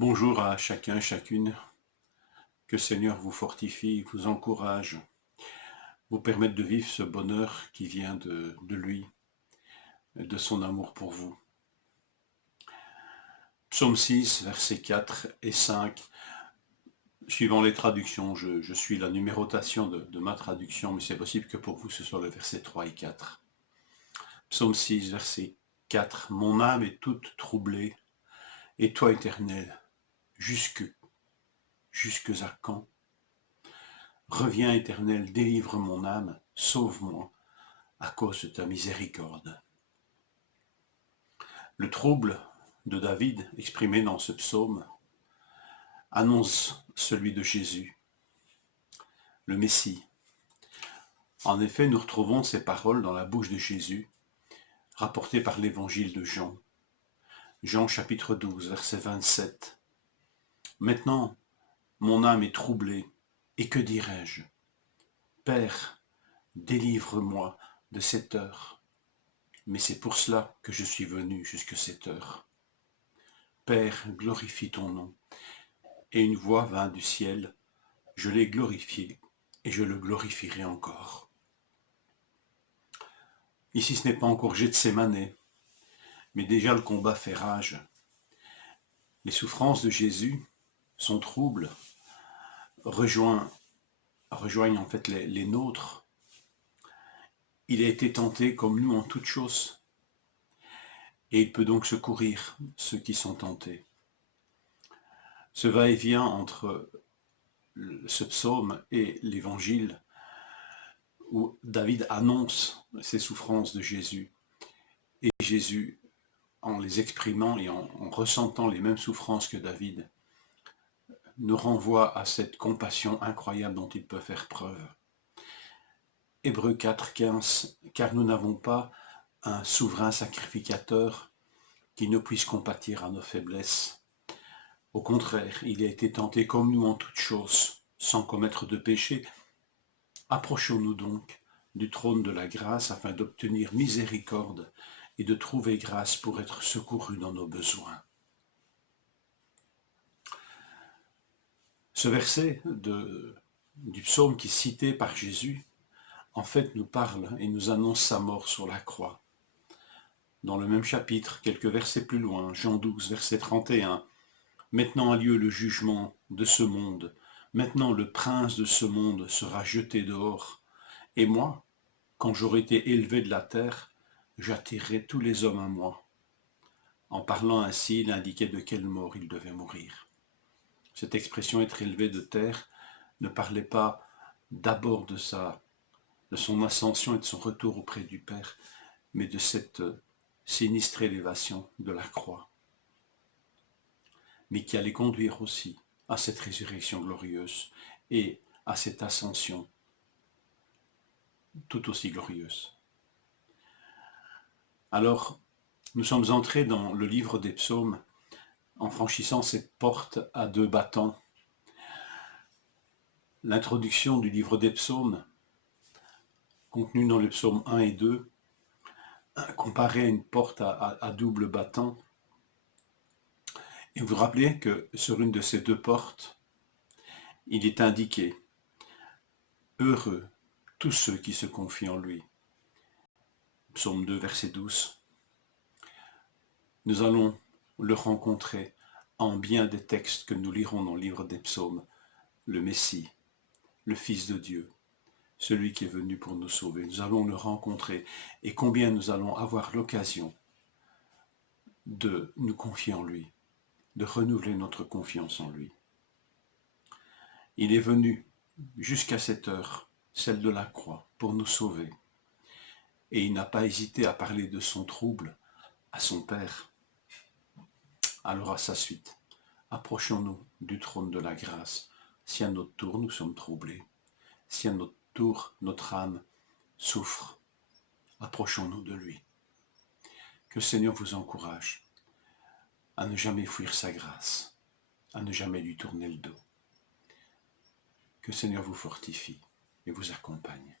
Bonjour à chacun, chacune. Que le Seigneur vous fortifie, vous encourage, vous permette de vivre ce bonheur qui vient de lui, de son amour pour vous. Psaume 6, versets 4 et 5. Suivant les traductions, je suis la numérotation de ma traduction, mais c'est possible que pour vous ce soit le verset 3 et 4. Psaume 6, verset 4. Mon âme est toute troublée, et toi, Éternel, jusque à quand? Reviens, Éternel, délivre mon âme, sauve-moi, à cause de ta miséricorde. Le trouble de David, exprimé dans ce psaume, annonce celui de Jésus, le Messie. En effet, nous retrouvons ces paroles dans la bouche de Jésus, rapportées par l'évangile de Jean. Jean chapitre 12, verset 27. Maintenant, mon âme est troublée, et que dirai-je? Père, délivre-moi de cette heure. Mais c'est pour cela que je suis venu jusque cette heure. Père, glorifie ton nom. Et une voix vint du ciel, je l'ai glorifié, et je le glorifierai encore. Ici, ce n'est pas encore Gethsémane, mais déjà le combat fait rage. Les souffrances de Jésus, son trouble, rejoignent en fait les nôtres. Il a été tenté comme nous en toutes choses, et il peut donc secourir ceux qui sont tentés. Ce va-et-vient entre ce psaume et l'évangile, où David annonce ces souffrances de Jésus, et Jésus, en les exprimant et en ressentant les mêmes souffrances que David, nous renvoie à cette compassion incroyable dont il peut faire preuve. Hébreux 4, 15, car nous n'avons pas un souverain sacrificateur qui ne puisse compatir à nos faiblesses. Au contraire, il a été tenté comme nous en toutes choses, sans commettre de péché. Approchons-nous donc du trône de la grâce afin d'obtenir miséricorde et de trouver grâce pour être secourus dans nos besoins. Ce verset du psaume qui est cité par Jésus, en fait, nous parle et nous annonce sa mort sur la croix. Dans le même chapitre, quelques versets plus loin, Jean 12, verset 31, « Maintenant a lieu le jugement de ce monde. Maintenant le prince de ce monde sera jeté dehors. Et moi, quand j'aurai été élevé de la terre, j'attirerai tous les hommes à moi. » En parlant ainsi, il indiquait de quelle mort il devait mourir. Cette expression être élevé de terre ne parlait pas d'abord de son ascension et de son retour auprès du Père, mais de cette sinistre élévation de la croix, mais qui allait conduire aussi à cette résurrection glorieuse et à cette ascension tout aussi glorieuse. Alors, nous sommes entrés dans le livre des psaumes en franchissant cette porte à deux battants. L'introduction du livre des psaumes, contenue dans les psaumes 1 et 2, comparée à une porte à double battant. Et vous vous rappelez que sur une de ces deux portes, il est indiqué « Heureux tous ceux qui se confient en lui ». Psaume 2, verset 12. Nous allons le rencontrer en bien des textes que nous lirons dans le livre des psaumes, le Messie, le Fils de Dieu, celui qui est venu pour nous sauver. Nous allons le rencontrer et combien nous allons avoir l'occasion de nous confier en lui, de renouveler notre confiance en lui. Il est venu jusqu'à cette heure, celle de la croix, pour nous sauver. Et il n'a pas hésité à parler de son trouble à son Père. Alors à sa suite, approchons-nous du trône de la grâce, si à notre tour nous sommes troublés, si à notre tour notre âme souffre, approchons-nous de lui. Que le Seigneur vous encourage à ne jamais fuir sa grâce, à ne jamais lui tourner le dos. Que le Seigneur vous fortifie et vous accompagne.